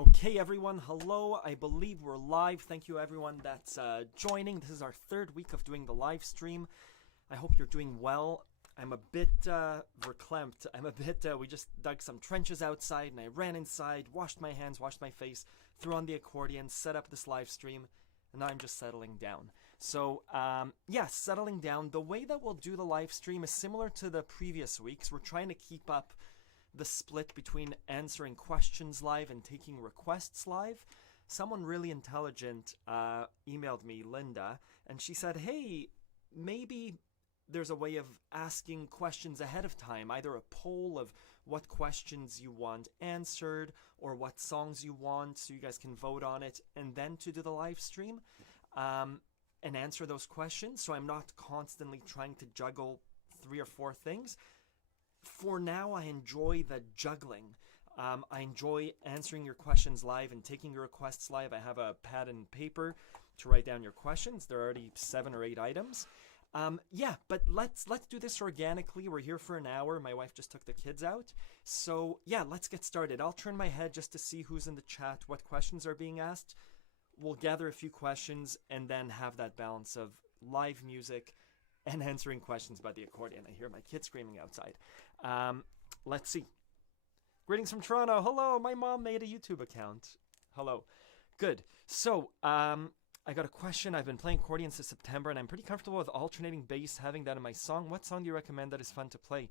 Okay, everyone, hello. I believe we're live. Thank you, everyone that's joining. This is our third week of doing the live stream. I hope you're doing well. I'm a bit verklempt. We just dug some trenches outside and I ran inside, washed my hands, washed my face, threw on the accordion, set up this live stream, and now I'm just settling down. So, settling down. The way that we'll do the live stream is similar to the previous weeks. We're trying to keep up the split between answering questions live and taking requests live. Someone really intelligent emailed me, Linda, and she said, hey, maybe there's a way of asking questions ahead of time, either a poll of what questions you want answered or what songs you want, so you guys can vote on it, and then to do the live stream and answer those questions, so I'm not constantly trying to juggle 3 or 4 things. For now, I enjoy the juggling. I enjoy answering your questions live and taking your requests live. I have a pad and paper to write down your questions. There are already 7 or 8 items. But let's do this organically. We're here for an hour. My wife just took the kids out. So yeah, let's get started. I'll turn my head just to see who's in the chat, what questions are being asked. We'll gather a few questions and then have that balance of live music and answering questions by the accordion. I hear my kids screaming outside. Let's see. Greetings from Toronto. Hello, my mom made a YouTube account. Hello. Good. So, I got a question. I've been playing accordion since September, and I'm pretty comfortable with alternating bass, having that in my song. What song do you recommend that is fun to play?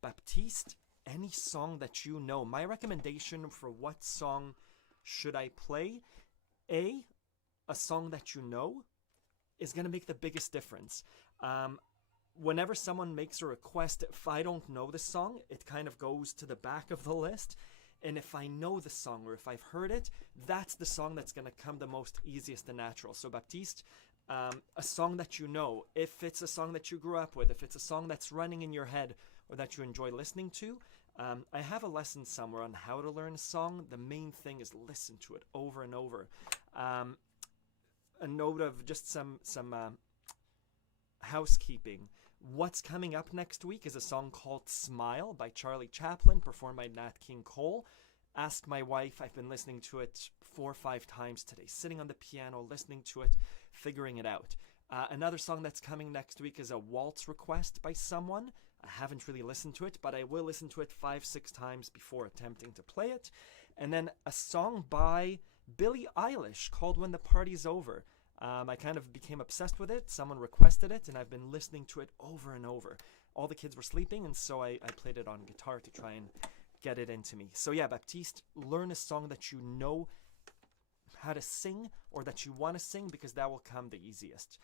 Baptiste, any song that you know. My recommendation for what song should I play? A song that you know is going to make the biggest difference. Whenever someone makes a request, if I don't know the song, it kind of goes to the back of the list. And if I know the song or if I've heard it, that's the song that's going to come the most easiest and natural. So Baptiste, a song that you know, if it's a song that you grew up with, if it's a song that's running in your head or that you enjoy listening to, I have a lesson somewhere on how to learn a song. The main thing is listen to it over and over. A note of just some housekeeping. What's coming up next week is a song called Smile by Charlie Chaplin, performed by Nat King Cole. Ask my wife. I've been listening to it 4 or 5 times today, sitting on the piano, listening to it, figuring it out. Another song that's coming next week is a waltz request by someone. I haven't really listened to it, but I will listen to it 5-6 times before attempting to play it. And then a song by Billie Eilish called When the Party's Over. I kind of became obsessed with it. Someone requested it, and I've been listening to it over and over. All the kids were sleeping, and so I played it on guitar to try and get it into me. So yeah, Baptiste, learn a song that you know how to sing or that you want to sing, because that will come the easiest,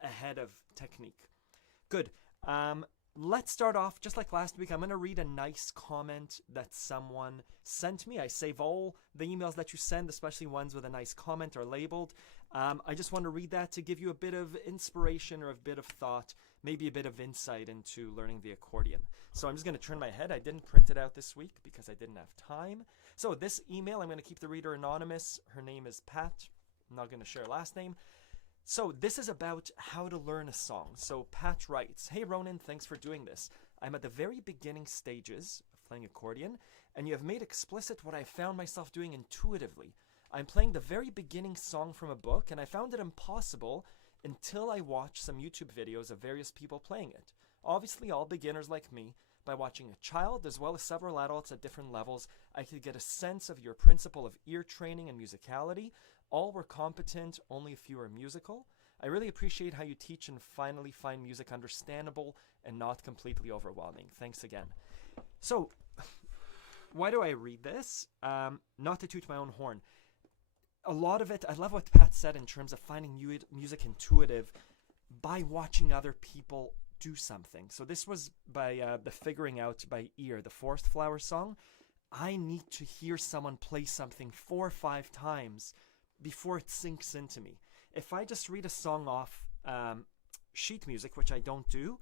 ahead of technique. Good. Let's start off just like last week. I'm going to read a nice comment that someone sent me. I save all the emails that you send, especially ones with a nice comment or labeled. I just want to read that to give you a bit of inspiration or a bit of thought, maybe a bit of insight into learning the accordion. So I'm just going to turn my head. I didn't print it out this week because I didn't have time. So this email, I'm going to keep the reader anonymous. Her name is Pat. I'm not going to share her last name. So this is about how to learn a song. So Pat writes, "Hey Ronan, thanks for doing this. I'm at the very beginning stages of playing accordion, and you have made explicit what I found myself doing intuitively. I'm playing the very beginning song from a book, and I found it impossible until I watched some YouTube videos of various people playing it. Obviously, all beginners like me. By watching a child, as well as several adults at different levels, I could get a sense of your principle of ear training and musicality. All were competent, only a few are musical. I really appreciate how you teach and finally find music understandable and not completely overwhelming. Thanks again." So, why do I read this? Not to toot my own horn. A lot of it, I love what Pat said in terms of finding music intuitive by watching other people do something. So this was by the Figuring Out by Ear, the Forest Flower song. I need to hear someone play something 4 or 5 times before it sinks into me. If I just read a song off sheet music, which I don't do,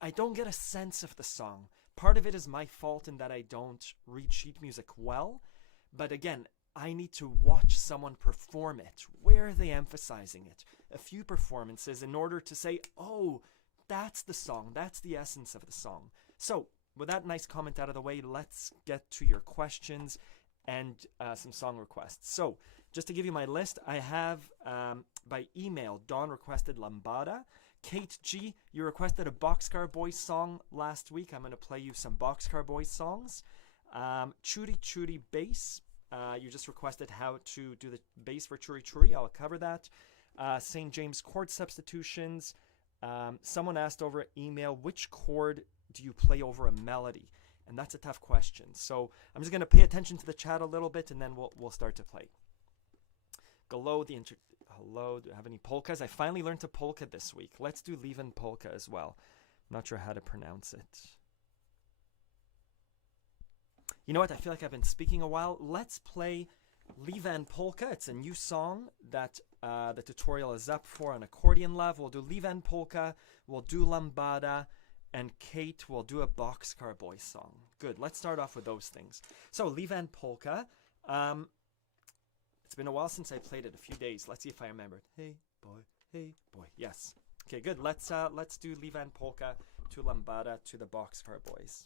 I don't get a sense of the song. Part of it is my fault in that I don't read sheet music well, but again, I need to watch someone perform it. Where are they emphasizing it? A few performances in order to say, oh, that's the song, that's the essence of the song. So, with that nice comment out of the way, let's get to your questions and some song requests. So, just to give you my list, I have by email, Dawn requested Lambada. Kate G, you requested a Boxcar Boys song last week. I'm going to play you some Boxcar Boys songs. Churi Churi Bass, you just requested how to do the bass for Churi Churi. I'll cover that. St. James chord substitutions. Someone asked over email, which chord do you play over a melody? And that's a tough question. So I'm just going to pay attention to the chat a little bit, and then we'll start to play. Hello, hello, do I have any polkas? I finally learned to polka this week. Let's do Lieven polka as well. I'm not sure how to pronounce it. You know what? I feel like I've been speaking a while. Let's play Lieven polka. It's a new song that the tutorial is up for on Accordion Love. We'll do Lieven polka, we'll do Lambada, and Kate will do a Boxcar Boys song. Good, let's start off with those things. So, Lieven polka. It's been a while since I played it, a few days. Let's see if I remember it. Hey boy. Yes. Okay, good. Let's do Lieven polka to Lambada to the Boxcar Boys.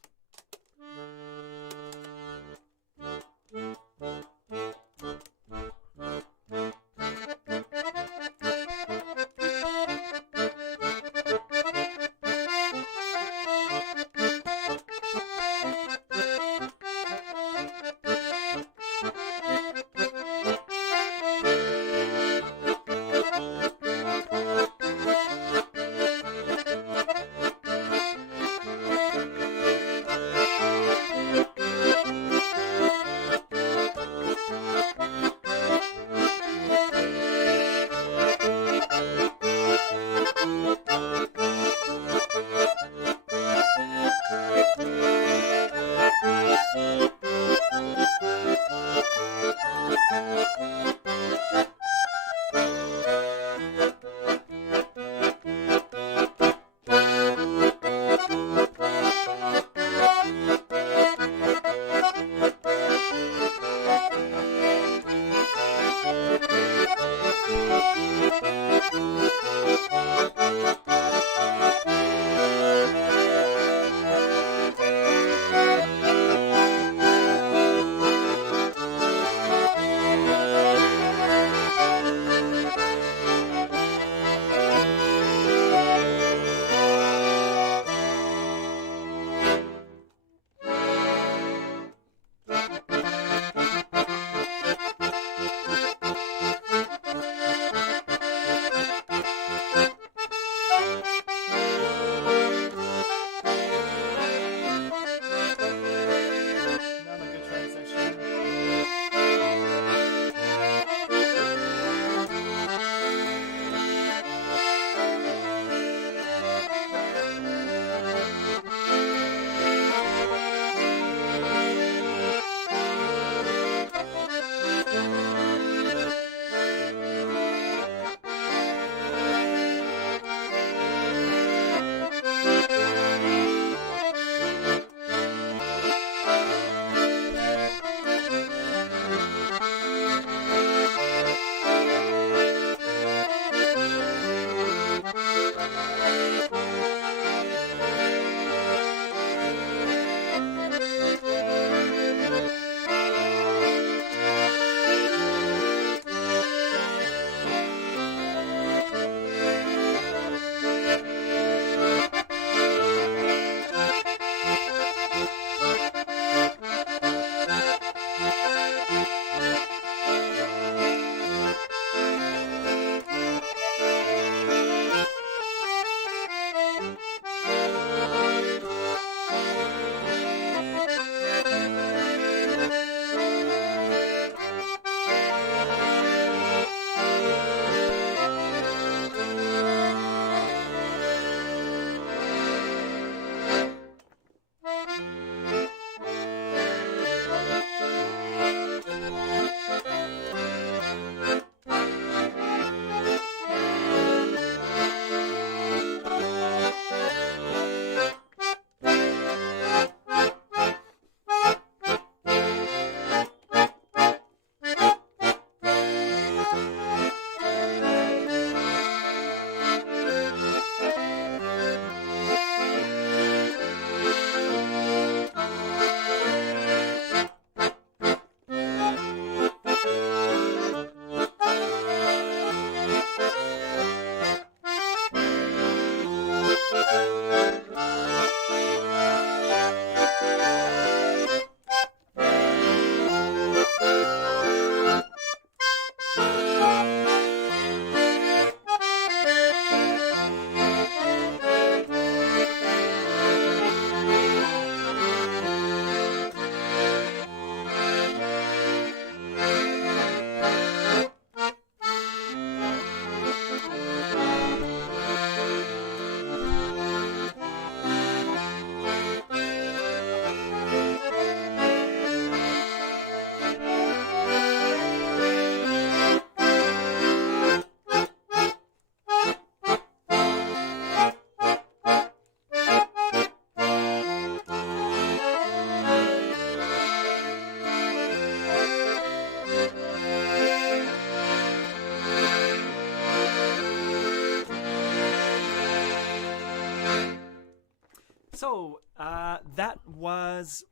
was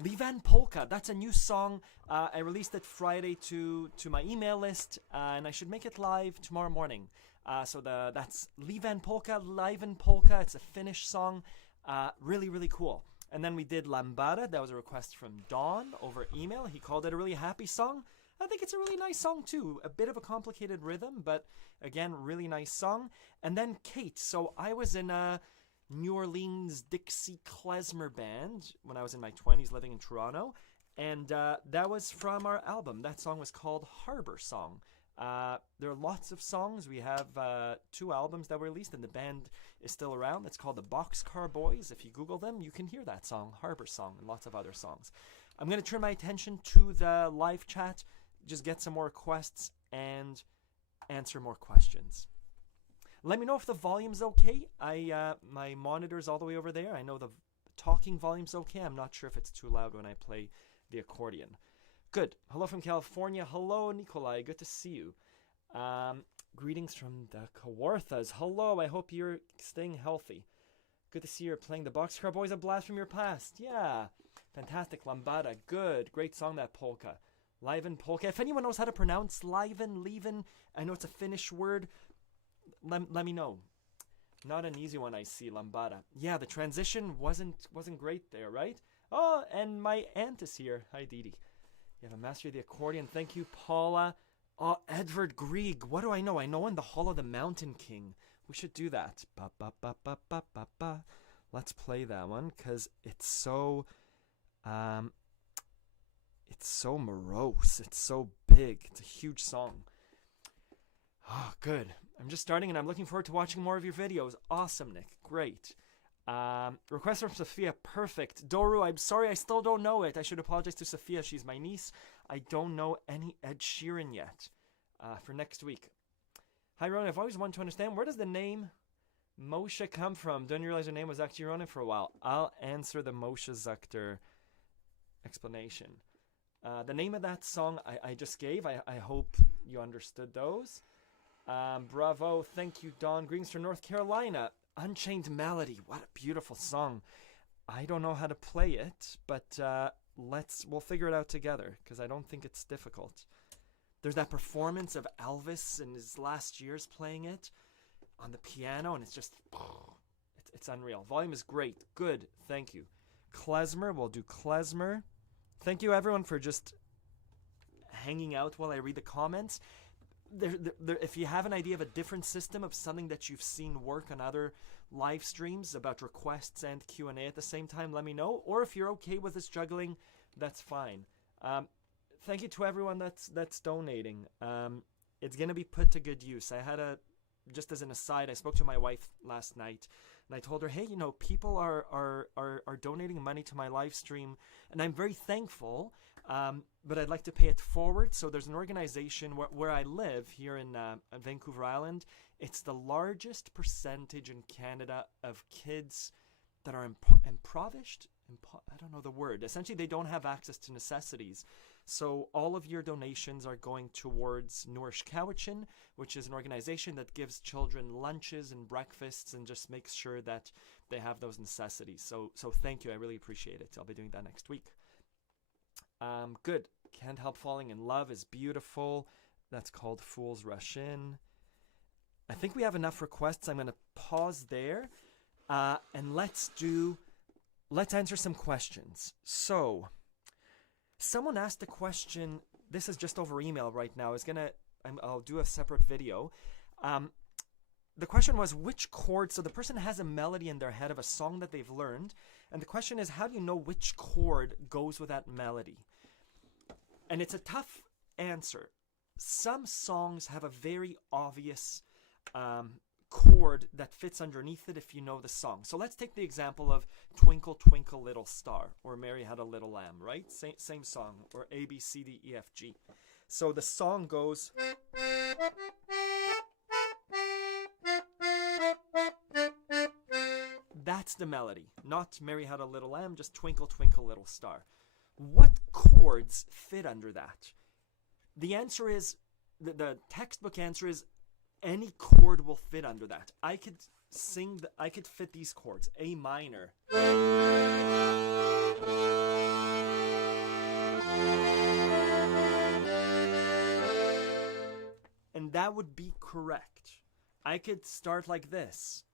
Livan Polka. That's a new song. I released it Friday to my email list, and I should make it live tomorrow morning. So that's Livan Polka, Livan Polka. It's a Finnish song. Really, really cool. And then we did Lambada. That was a request from Don over email. He called it a really happy song. I think it's a really nice song too. A bit of a complicated rhythm, but again, really nice song. And then Kate. So I was in a New Orleans Dixie klezmer band when I was in my 20s living in Toronto. And that was from our album. That song was called Harbor Song. There are lots of songs. We have 2 albums that were released, and the band is still around. It's called the Boxcar Boys. If you Google them, you can hear that song, Harbor Song, and lots of other songs. I'm going to turn my attention to the live chat, just get some more requests, and answer more questions. Let me know if the volume's okay. My monitor's all the way over there. I know the talking volume's okay. I'm not sure if it's too loud when I play the accordion. Good. Hello from California. Hello, Nikolai. Good to see you. Greetings from the Kawarthas. Hello. I hope you're staying healthy. Good to see you're playing the Boxcar Boys. A blast from your past. Yeah. Fantastic. Lambada. Good. Great song, that polka. Livan Polka. If anyone knows how to pronounce Livan, I know it's a Finnish word. Let me know. Not an easy one, I see. Lambada. Yeah, the transition wasn't great there, right? Oh, and my aunt is here. Hi, Didi. You have a mastery of the accordion. Thank you, Paula. Oh, Edvard Grieg. What do I know? I know in the Hall of the Mountain King. We should do that. Ba, ba, ba, ba, ba, ba, ba. Let's play that one because it's so morose. It's so big. It's a huge song. Oh, good. I'm just starting and I'm looking forward to watching more of your videos. Awesome, Nick. Great. Request from Sophia. Perfect. Doru, I'm sorry I still don't know it. I should apologize to Sophia. She's my niece. I don't know any Ed Sheeran yet for next week. Hi, Ronan. I've always wanted to understand, where does the name Moshe come from? Didn't realize her name was actually Ronan for a while. I'll answer the Moshe Zuchter explanation. The name of that song I just gave, I hope you understood those. Bravo. Thank you, Don. Greetings from North Carolina. Unchained Melody. What a beautiful song. I don't know how to play it, but we'll figure it out together because I don't think it's difficult. There's that performance of Elvis in his last years playing it on the piano, and it's just, it's unreal. Volume is great. Good. Thank you. Klezmer. We'll do klezmer. Thank you, everyone, for just hanging out while I read the comments. If you have an idea of a different system of something that you've seen work on other live streams about requests and Q&A at the same time, let me know. Or if you're okay with this juggling, that's fine. Thank you to everyone that's donating. It's going to be put to good use. Just as an aside, I spoke to my wife last night, and I told her, hey, people are donating money to my live stream, and I'm very thankful. But I'd like to pay it forward. So there's an organization where I live here in Vancouver Island. It's the largest percentage in Canada of kids that are impoverished. I don't know the word. Essentially, they don't have access to necessities. So all of your donations are going towards Nourish Cowichan, which is an organization that gives children lunches and breakfasts and just makes sure that they have those necessities. So thank you. I really appreciate it. I'll be doing that next week. Good. Can't Help Falling in Love is beautiful. That's called Fools Rush In. I think we have enough requests. I'm going to pause there. And let's answer some questions. So, someone asked a question. This is just over email right now. I'll do a separate video. The question was, which chord? So the person has a melody in their head of a song that they've learned. And the question is, how do you know which chord goes with that melody? And it's a tough answer. Some songs have a very obvious chord that fits underneath it if you know the song. So let's take the example of Twinkle, Twinkle, Little Star, or Mary Had a Little Lamb, right? Same song, or A, B, C, D, E, F, G. So the song goes... That's the melody, not Mary Had a Little Lamb, just Twinkle, Twinkle, Little Star. What chords fit under that? The answer is, the textbook answer is, any chord will fit under that. I could sing, I could fit these chords. A minor. And that would be correct. I could start like this.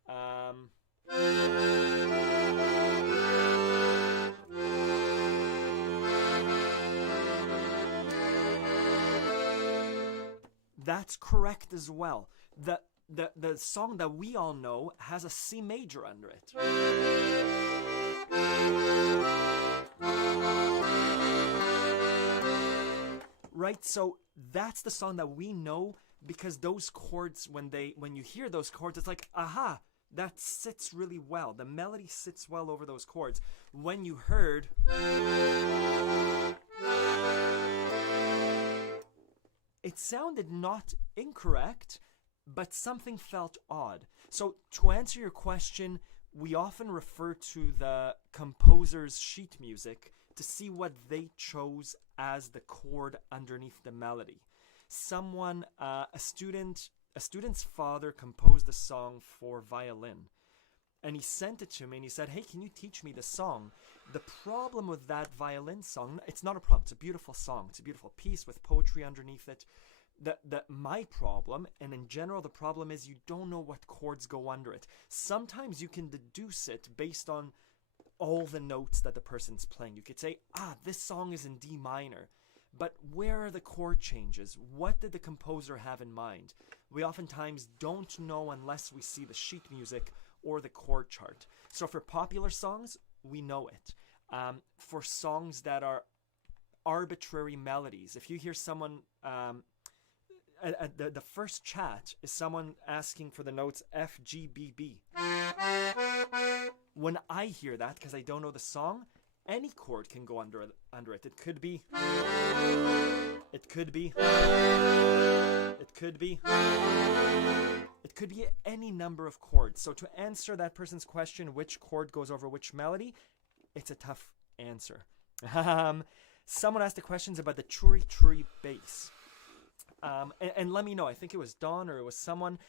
That's correct as well. The song that we all know has a C major under it. Right? So that's the song that we know, because those chords, when you hear those chords, it's like, aha, that sits really well. The melody sits well over those chords. When you heard, it sounded not incorrect, but something felt odd. So to answer your question, we often refer to the composer's sheet music to see what they chose as the chord underneath the melody. Someone, a student's father composed a song for violin, and he sent it to me and he said, hey, can you teach me the song? The problem with that violin song, it's not a problem, it's a beautiful song, it's a beautiful piece with poetry underneath it. My problem, and in general the problem, is you don't know what chords go under it. Sometimes you can deduce it based on all the notes that the person's playing. You could say, this song is in D minor, but where are the chord changes? What did the composer have in mind? We oftentimes don't know unless we see the sheet music or the chord chart. So for popular songs, we know it. For songs that are arbitrary melodies, if you hear someone, the first chat is someone asking for the notes F, G, B, B. When I hear that, because I don't know the song, any chord can go under it. It could be. It could be. It could be. It could be any number of chords. So to answer that person's question, which chord goes over which melody, it's a tough answer. Someone asked the questions about the churi churi bass. And let me know. I think it was Dawn or it was someone.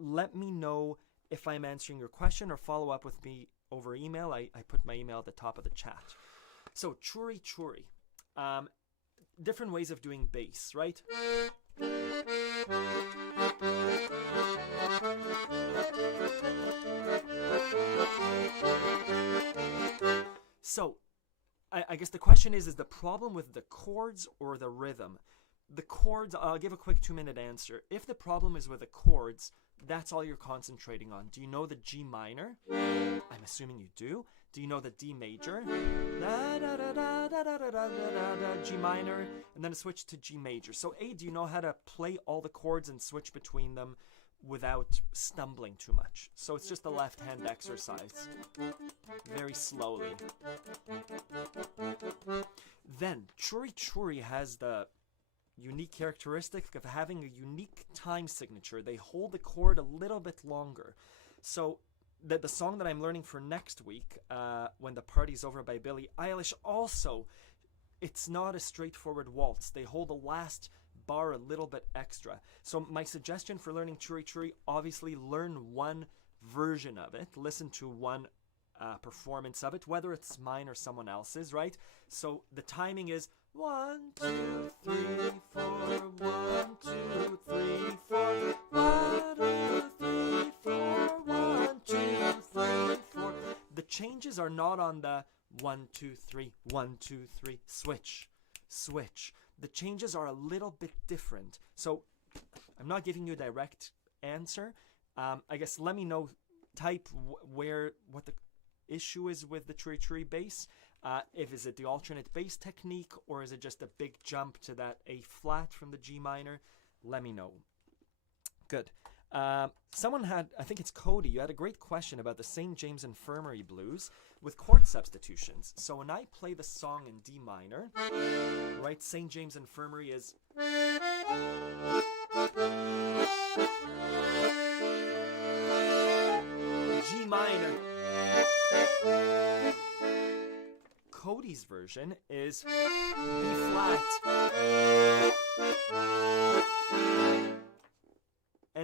Let me know if I'm answering your question, or follow up with me over email. I put my email at the top of the chat. So churi churi. Different ways of doing bass, right? So I guess the question is the problem with the chords or the rhythm? The chords, I'll give a quick 2-minute answer. If the problem is with the chords, that's all you're concentrating on. Do you know the G minor? I'm assuming you do. Do you know the D major? G minor, and then a switch to G major. So A, do you know how to play all the chords and switch between them without stumbling too much? So it's just a left-hand exercise. Very slowly. Then, churi churi has the unique characteristic of having a unique time signature. They hold the chord a little bit longer. So the song that I'm learning for next week, When the Party's Over by Billie Eilish, also, it's not a straightforward waltz. They hold the last bar a little bit extra. So my suggestion for learning churi churi, obviously learn one version of it. Listen to one performance of it, whether it's mine or someone else's, right? So the timing is 1, 2, 3, 4, 1, 2, 3, 4, 1, 2, 3, 4, 1, 2, 3, 4. The changes are not on the 1, 2, 3, 1, 2, 3, switch, switch. The changes are a little bit different. So I'm not giving you a direct answer. I guess let me know, type what the issue is with the churi churi bass. Is it the alternate bass technique, or is it just a big jump to that A flat from the G minor? Let me know. Good. Someone had, I think it's Cody, you had a great question about the St. James Infirmary blues with chord substitutions. So when I play the song in D minor, right, St. James Infirmary is G minor. Cody's version is B flat.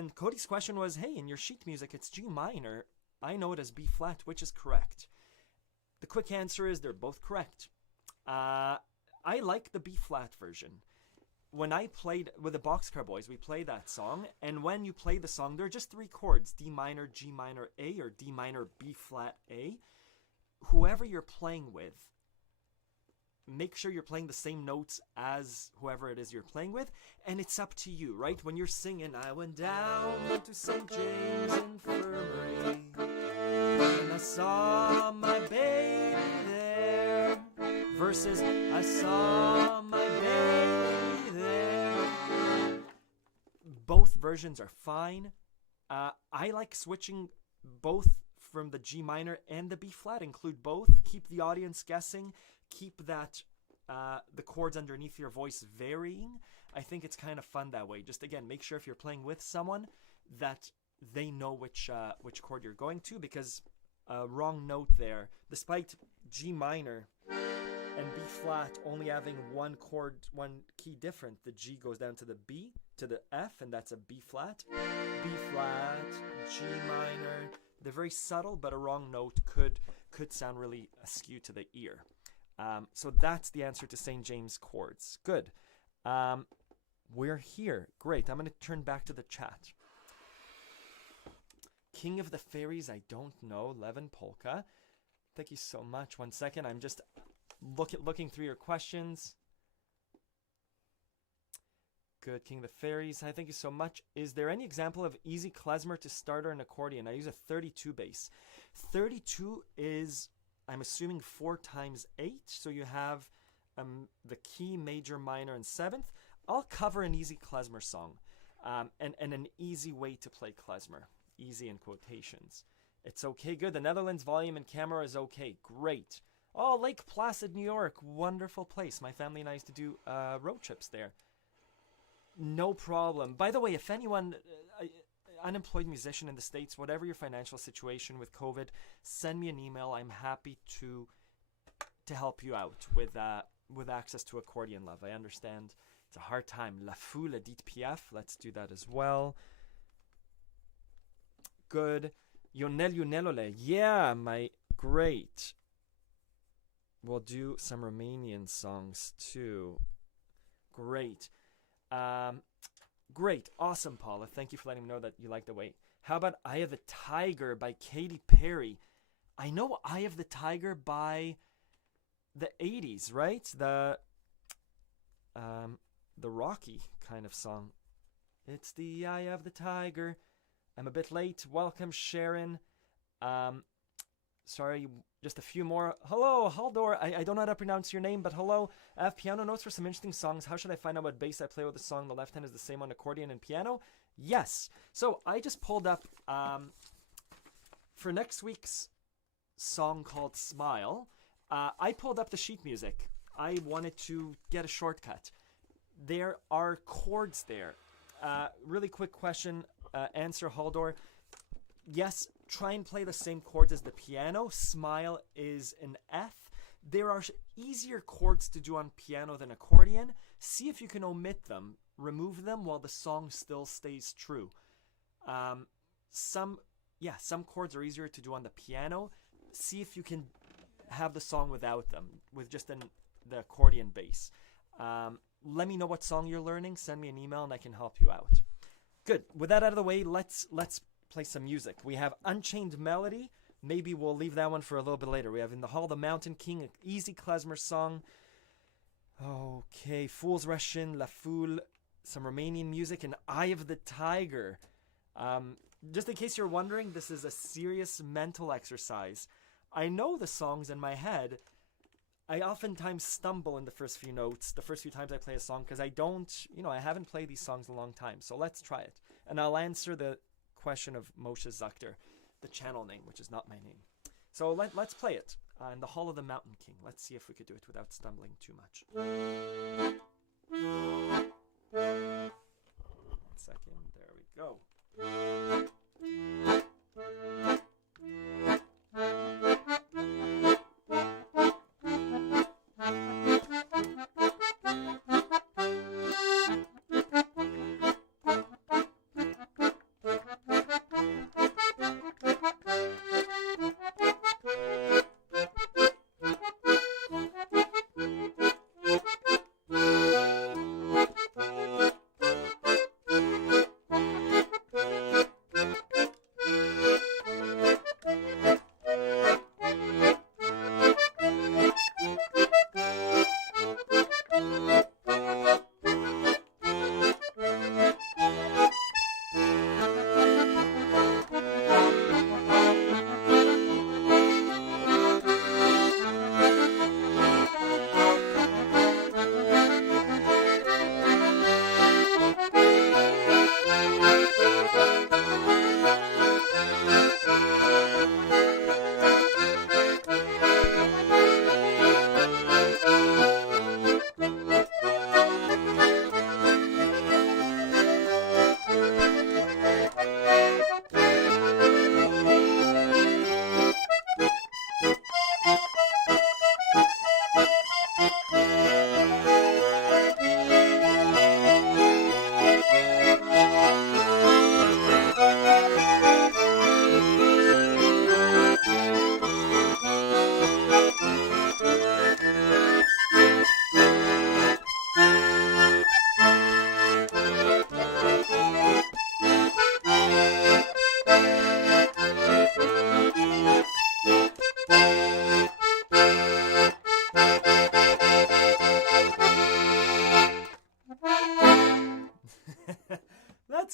And Cody's question was, hey, in your sheet music, it's G minor. I know it as B flat, which is correct. The quick answer is they're both correct. I like the B flat version. When I played with the Boxcar Boys, we played that song, and when you play the song, there are just 3 chords, D minor, G minor, A, or D minor, B flat, A. Whoever you're playing with, make sure you're playing the same notes as whoever it is you're playing with, and it's up to you, right? When you're singing, I went down to St. James Infirmary, and I saw my baby there, versus I saw my baby there. Both versions are fine. I like switching both from the G minor and the B flat. Include both. Keep the audience guessing. Keep that the chords underneath your voice varying. I think it's kind of fun that way. Just again, make sure if you're playing with someone that they know which chord you're going to, because wrong note there, despite G minor and B flat only having one chord, one key different, the G goes down to the B, to the F, and that's a B flat. B flat, G minor. They're very subtle, but a wrong note could sound really askew to the ear. So that's the answer to St. James chords. Good. We're here. Great. I'm going to turn back to the chat. King of the Fairies, I don't know. Levin Polka. Thank you so much. 1 second. I'm just looking through your questions. Good. King of the Fairies. Hi, thank you so much. Is there any example of easy klezmer to starter an accordion? I use a 32 bass. 32 is, I'm assuming, 4 times 8. So you have the key, major, minor, and 7th. I'll cover an easy klezmer song and an easy way to play klezmer. Easy in quotations. It's okay. Good. The Netherlands volume and camera is okay. Great. Oh, Lake Placid, New York. Wonderful place. My family and I used to do road trips there. No problem. By the way, if anyone, unemployed musician in the States, whatever your financial situation with COVID, send me an email. I'm happy to help you out with access to Accordion Love. I understand it's a hard time. La Foule, Edith Piaf. Let's do that as well. Good. Yonel Yunelole. Yeah, great. We'll do some Romanian songs too. Great. Great. Awesome, Paula. Thank you for letting me know that you like the way. How about Eye of the Tiger by Katy Perry? I know Eye of the Tiger by the 80s, right? The Rocky kind of song. It's the Eye of the Tiger. I'm a bit late. Welcome, Sharon. Sorry, just a few more. Hello, Haldor. I don't know how to pronounce your name, but hello. I have piano notes for some interesting songs. How should I find out what bass I play with the song? The left hand is the same on accordion and piano? Yes. So I just pulled up, for next week's song called Smile, I pulled up the sheet music. I wanted to get a shortcut. There are chords there. Really quick question, answer, Haldor. Yes, try and play the same chords as the piano. Smile is an F. There are easier chords to do on piano than accordion. See if you can omit them, remove them while the song still stays true. Some chords are easier to do on the piano. See if you can have the song without them, with just the accordion bass. Let me know what song you're learning. Send me an email and I can help you out. Good. With that out of the way, let's play some music. We have Unchained Melody. Maybe we'll leave that one for a little bit later. We have In the Hall, the Mountain King, an easy klezmer song. Okay, Fool's Rush In, La Foule, some Romanian music, and Eye of the Tiger. Just in case you're wondering, this is a serious mental exercise. I know the songs in my head. I oftentimes stumble in the first few notes, the first few times I play a song, because I haven't played these songs in a long time. So let's try it. And I'll answer the question of Moshe Zuchter, the channel name, which is not my name. So let's play it in the Hall of the Mountain King. Let's see if we could do it without stumbling too much. 1 second. There we go.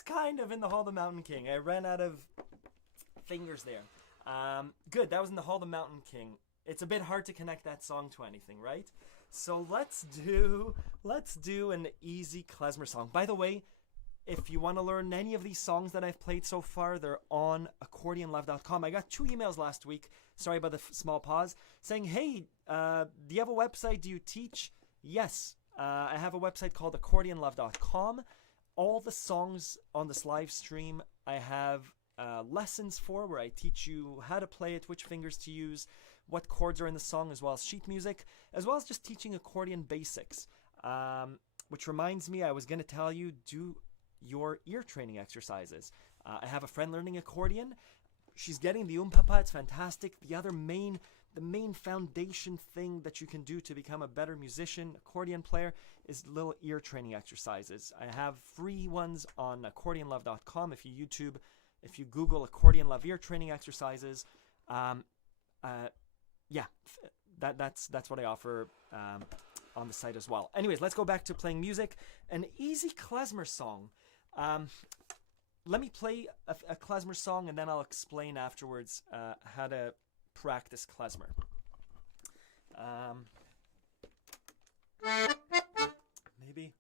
kind of in the Hall of the Mountain King. I ran out of fingers there. Good, that was in the Hall of the Mountain King. It's a bit hard to connect that song to anything, right? So let's do an easy klezmer song. By the way, if you want to learn any of these songs that I've played so far, they're on accordionlove.com. I got 2 emails last week, sorry about the small pause, saying, hey, do you have a website? Do you teach? Yes, I have a website called accordionlove.com. All the songs on this live stream I have lessons for, where I teach you how to play it, which fingers to use, what chords are in the song, as well as sheet music, as well as just teaching accordion basics. Which reminds me, I was going to tell you, do your ear training exercises. I have a friend learning accordion. She's getting the papa. It's fantastic. The main foundation thing that you can do to become a better musician, accordion player, is little ear training exercises. I have free ones on accordionlove.com. If you Google accordion love ear training exercises, that's what I offer on the site as well. Anyways, let's go back to playing music. An easy klezmer song. Let me play a klezmer song, and then I'll explain afterwards how to practice klezmer. Maybe.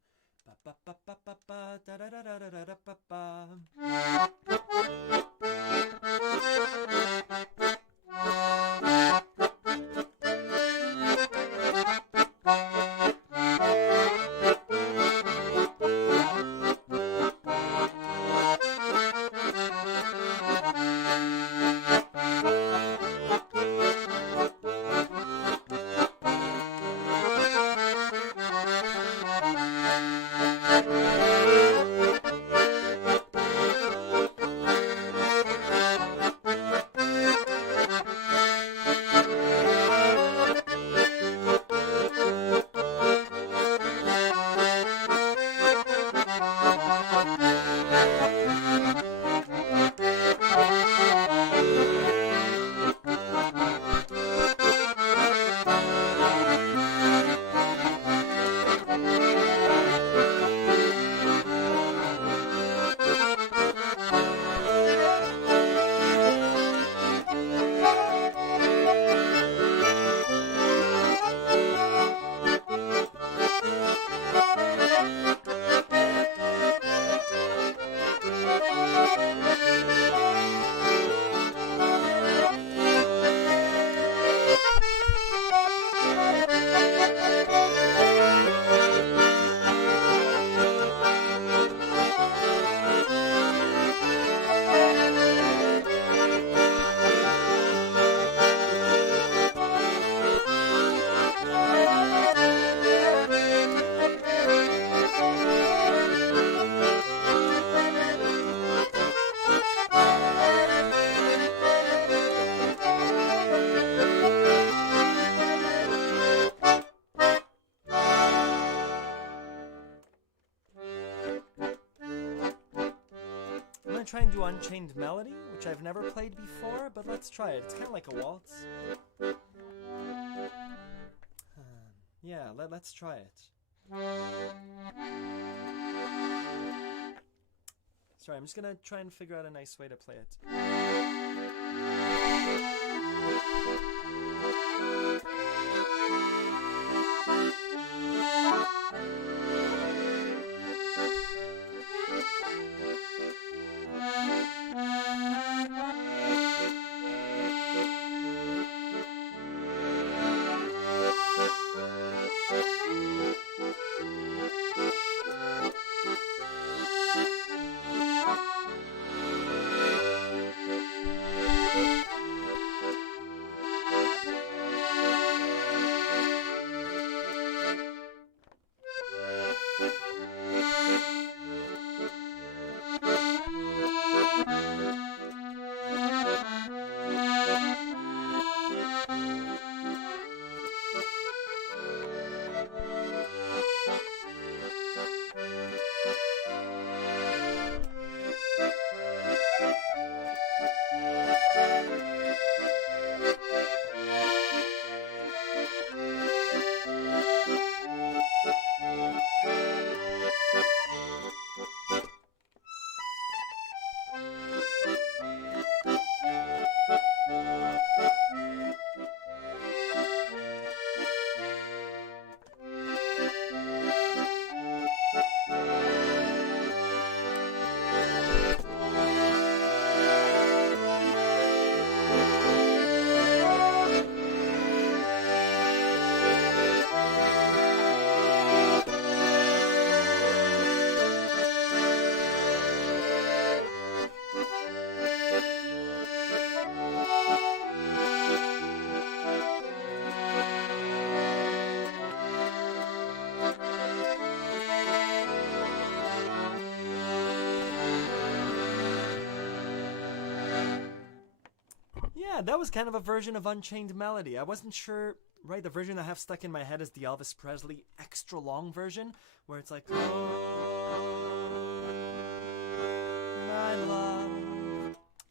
Try and do Unchained Melody, which I've never played before, but let's try it. It's kind of like a waltz. Yeah, let's try it. Sorry, I'm just gonna try and figure out a nice way to play it. Yeah, that was kind of a version of Unchained Melody. I wasn't sure, right? The version I have stuck in my head is the Elvis Presley extra long version, where it's like, oh, my love.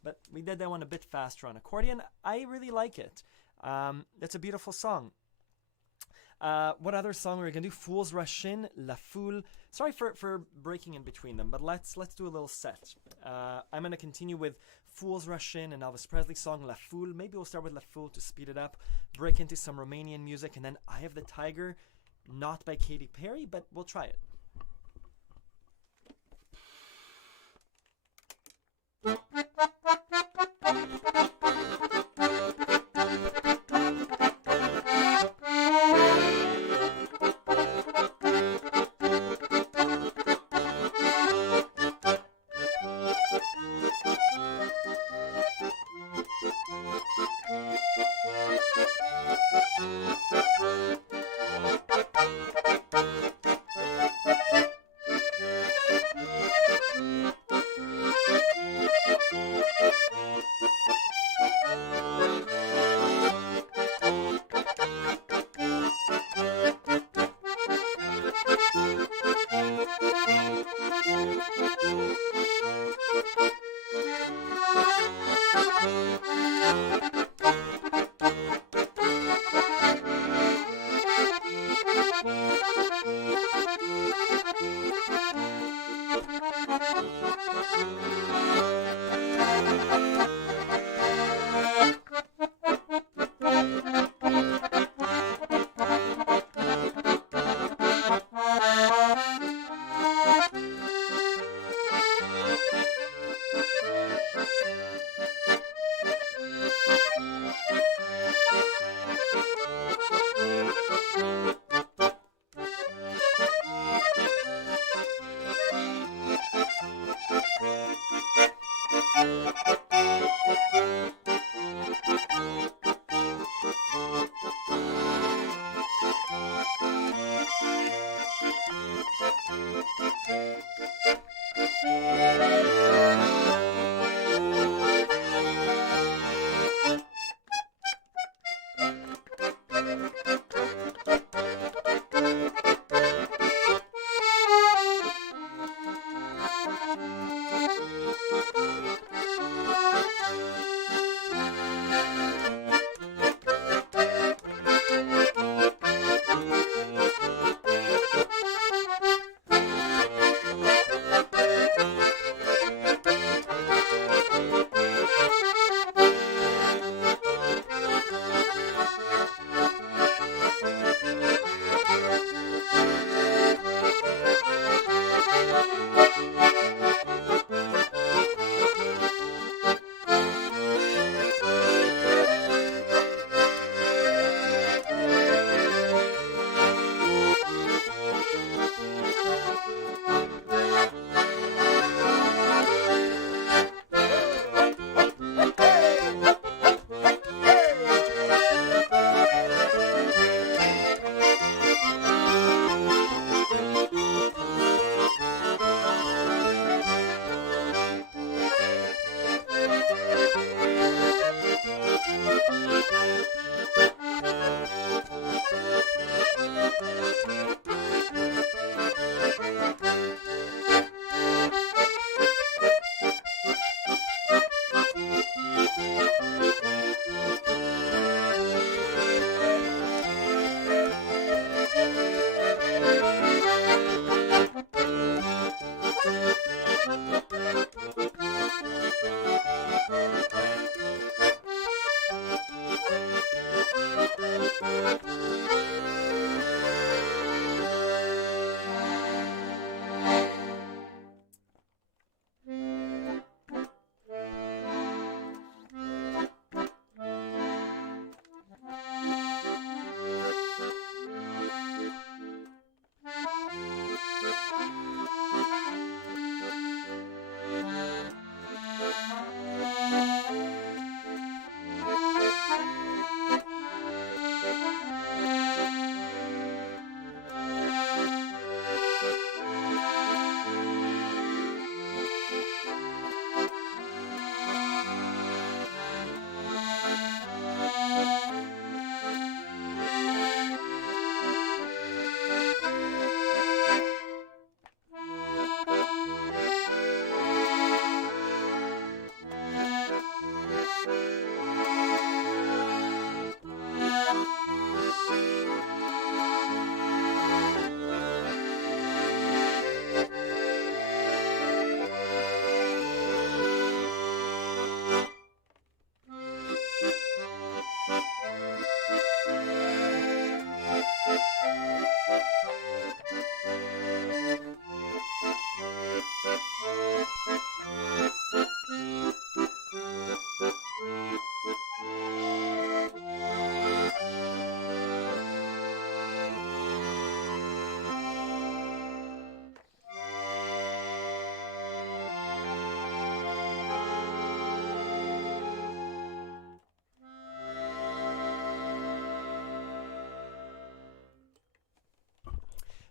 But we did that one a bit faster on accordion. I really like it. It's a beautiful song. What other song we're gonna do? Fools Rush In, La Foule. Sorry for breaking in between them, but let's do a little set. I'm gonna continue with Fools Rush In, an Elvis Presley song, La Foule. Maybe we'll start with La Foule to speed it up, break into some Romanian music, and then Eye of the Tiger, not by Katy Perry, but we'll try it.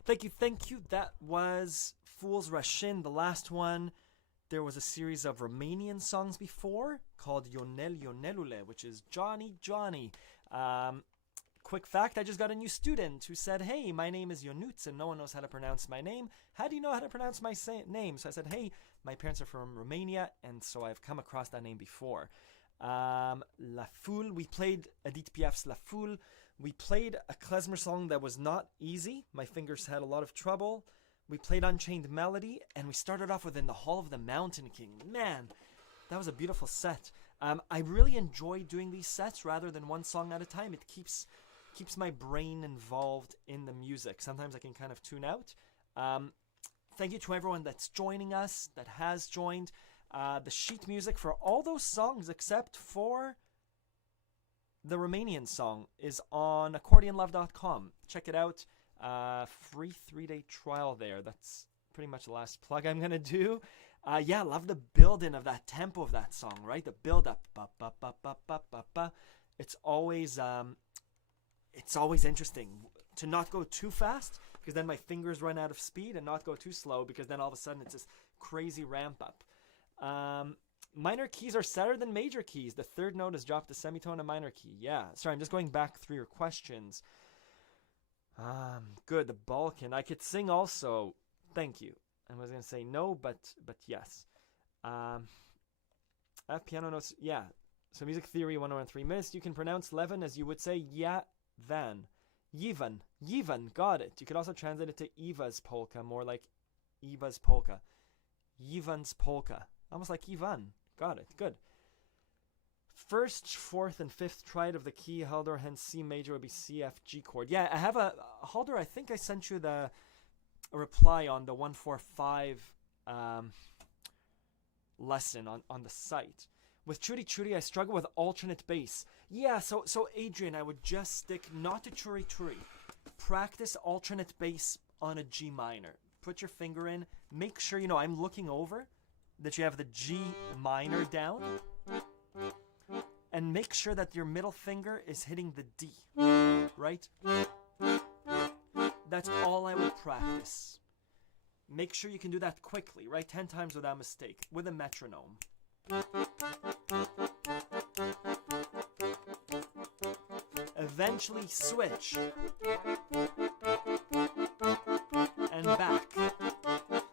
Thank you. That was Fools Rashin, the last one. There was a series of Romanian songs before called Ionel Ionelule, which is Johnny Johnny. Quick fact, I just got a new student who said, hey, my name is Ionuț and no one knows how to pronounce my name. How do you know how to pronounce my name? So I said, hey, my parents are from Romania, and so I've come across that name before. La Foule, we played Edith Piaf's La Foule. We played a klezmer song that was not easy. My fingers had a lot of trouble. We played Unchained Melody, and we started off with In the Hall of the Mountain King. Man, that was a beautiful set. I really enjoy doing these sets rather than one song at a time. It keeps my brain involved in the music. Sometimes I can kind of tune out. Thank you to everyone that's joining us, that has joined. The sheet music for all those songs except for the Romanian song is on accordionlove.com. Check it out. Free 3-day trial there. That's pretty much the last plug I'm gonna do. Yeah, love the build-in of that tempo of that song, right? The build-up. It's always interesting to not go too fast, because then my fingers run out of speed, and not go too slow, because then all of a sudden it's this crazy ramp up. Minor keys are sadder than major keys. The third note has dropped a semitone, a minor key. Yeah, sorry, I'm just going back through your questions. Good, the Balkan. I could sing also. Thank you. I was going to say no, but yes. I have piano notes. Yeah. So music theory 103 minutes. You can pronounce Levin as you would say Van. Yivan. Got it. You could also translate it to Eva's polka, more like Eva's polka. Yivan's polka. Almost like Ivan. Got it. Good. First, fourth, and fifth triad of the key Haldor, hence C major would be C, F, G chord. Yeah, I have a Haldor. I think I sent you a reply on the 145 lesson on the site. With Churi, I struggle with alternate bass. Yeah, so Adrian, I would just stick not to Churi. Practice alternate bass on a G minor. Put your finger in. Make sure, I'm looking over, that you have the G minor down. And make sure that your middle finger is hitting the D, right? That's all I would practice. Make sure you can do that quickly, right? 10 times without mistake, with a metronome. Eventually switch. And back.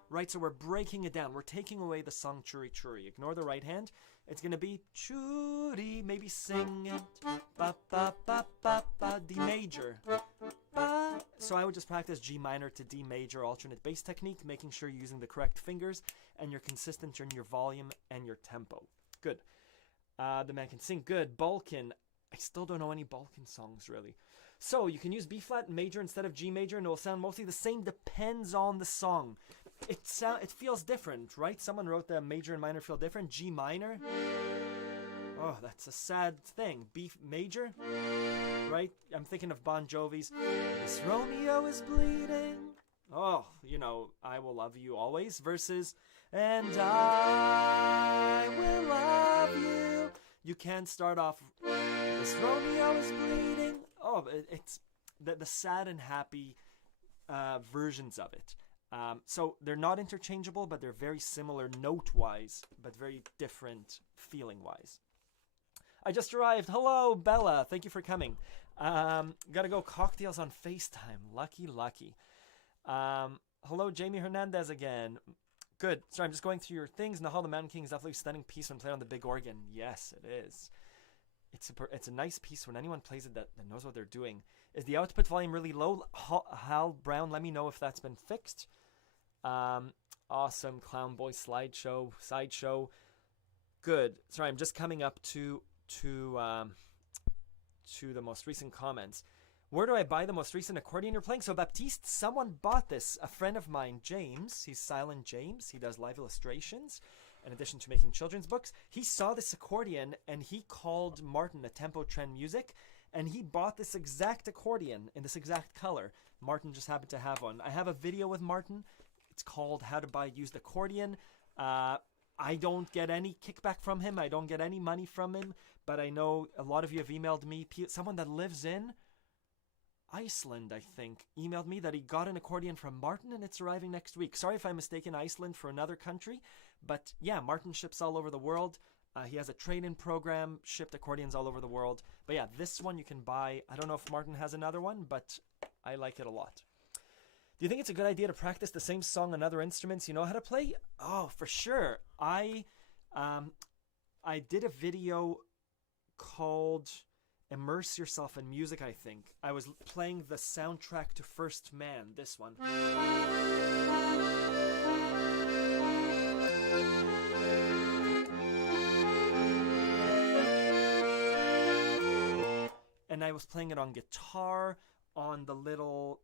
Right, so we're breaking it down. We're taking away the song Churi. Ignore the right hand. It's going to be Churi. Maybe sing it. Ba, ba, ba, ba, ba, D major. Ba. So I would just practice G minor to D major alternate bass technique, making sure you're using the correct fingers and you're consistent in your volume and your tempo. Good. The man can sing. Good. Balkan. I still don't know any Balkan songs, really. So you can use B flat major instead of G major, and it will sound mostly the same. Depends on the song. It feels different, right? Someone wrote the major and minor feel different. G minor. Oh, that's a sad thing. B major, right? I'm thinking of Bon Jovi's This Romeo is Bleeding. Oh, I Will Love You Always versus And I Will Love You. You can't start off This Romeo is Bleeding. Oh, it's the sad and happy versions of it. So they're not interchangeable, but they're very similar note-wise, but very different feeling-wise. I just arrived. Hello, Bella. Thank you for coming. Gotta go cocktails on FaceTime. Lucky. Hello, Jamie Hernandez again. Good. Sorry, I'm just going through your things. Nahal the Mountain King is definitely a stunning piece when played on the big organ. Yes, it is. It's a nice piece when anyone plays it that knows what they're doing. Is the output volume really low? Hal Brown, let me know if that's been fixed. Awesome. Clown Boy sideshow. Good. Sorry, I'm just coming up to the most recent comments. Where do I buy the most recent accordion you're playing? So Baptiste, someone bought this. A friend of mine, James. He's Silent James. He does live illustrations. In addition to making children's books, he saw this accordion and he called Martin at Tempo Trend Music, and he bought this exact accordion in this exact color. Martin just happened to have one. I have a video with Martin. It's called How to Buy Used Accordion. I don't get any kickback from him. I don't get any money from him, but I know a lot of you have emailed me. Someone that lives in, Iceland, I think, emailed me that he got an accordion from Martin and it's arriving next week. Sorry if I mistaken Iceland for another country, but yeah, Martin ships all over the world. He has a trade-in program, shipped accordions all over the world. But yeah, this one you can buy. I don't know if Martin has another one, but I like it a lot. Do you think it's a good idea to practice the same song on other instruments you know how to play? Oh, for sure. I did a video called Immerse Yourself in Music, I think. I was playing the soundtrack to First Man, this one. And I was playing it on guitar, on the little